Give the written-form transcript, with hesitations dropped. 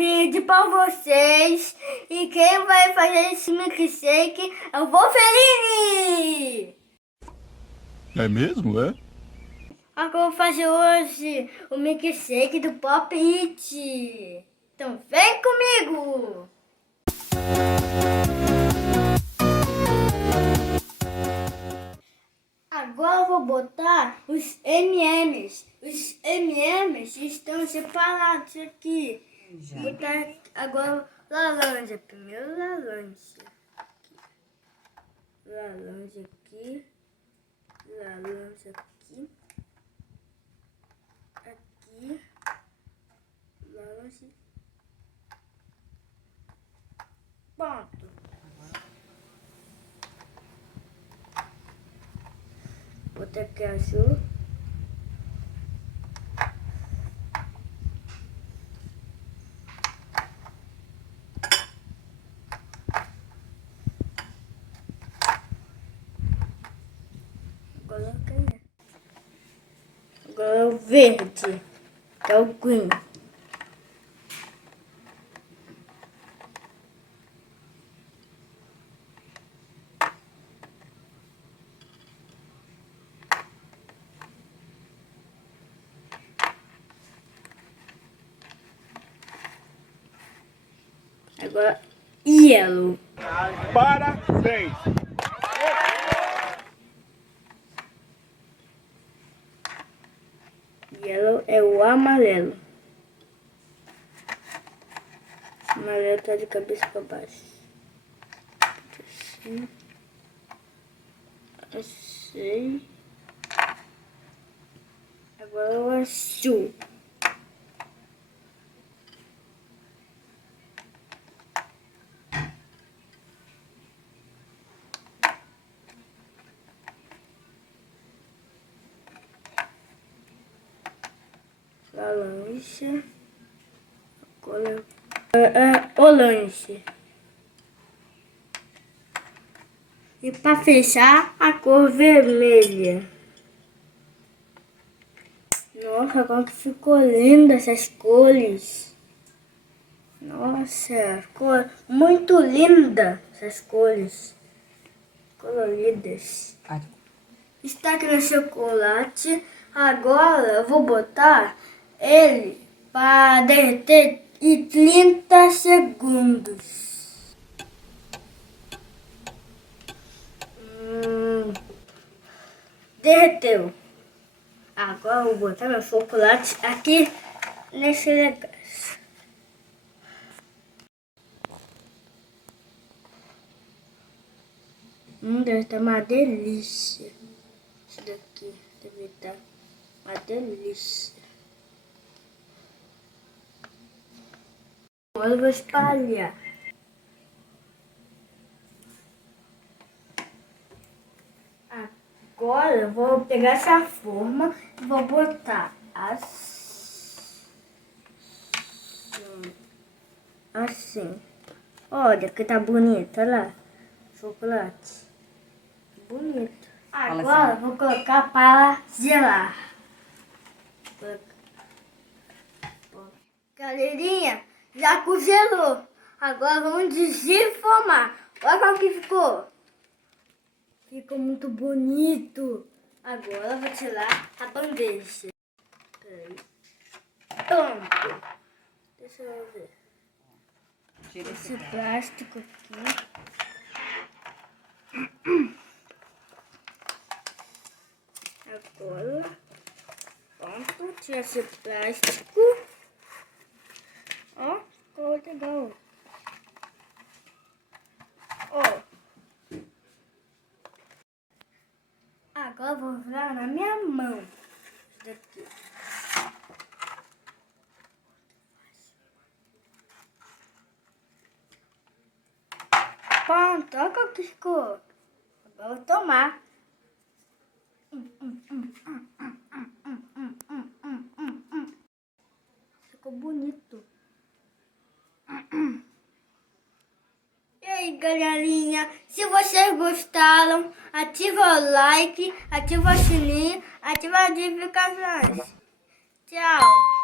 vídeo pra vocês. E quem vai fazer esse milkshake é o Wolverine. É mesmo, é? Eu vou fazer hoje o milkshake do Pop It. Então vem comigo! Agora eu vou botar os M&M's. Os M&M's estão separados aqui. Vou botar agora laranja. Primeiro laranja. Laranja aqui. Laranja aqui. Aqui. Laranja. Pronto. Botar aqui azul. Agora é o verde, que é o green. Agora, yellow. Parabéns! Yellow é o amarelo. O amarelo tá de cabeça para baixo. Assim. Assim. Agora o azul. Laranja, orange. E para fechar, a cor vermelha. Nossa, como que ficou linda essas cores. Nossa, cor muito linda essas cores coloridas. Está aqui no chocolate. Agora eu vou botar ele para derreter em 30 segundos. Derreteu. Agora eu vou botar meu chocolate aqui nesse negócio. Deve estar uma delícia. Isso daqui deve estar uma delícia. Agora eu vou espalhar. Agora eu vou pegar essa forma e vou botar assim. Olha que tá bonito, olha lá. Chocolate. Bonito. Agora eu vou colocar para gelar. Galerinha, já congelou. Agora vamos desenformar. Olha como que ficou. Ficou muito bonito. Agora eu vou tirar a bandeja. Peraí. Pronto. Deixa eu ver. Tira esse plástico aqui. Agora, pronto, tira esse plástico. Ó, ficou legal. Ó. Agora eu vou virar na minha mão. Isso daqui. Pronto, olha como que ficou. Agora eu vou tomar. Ficou bonito. E aí, galerinha, se vocês gostaram, ativa o like, ativa o sininho, ativa as notificações. Tchau!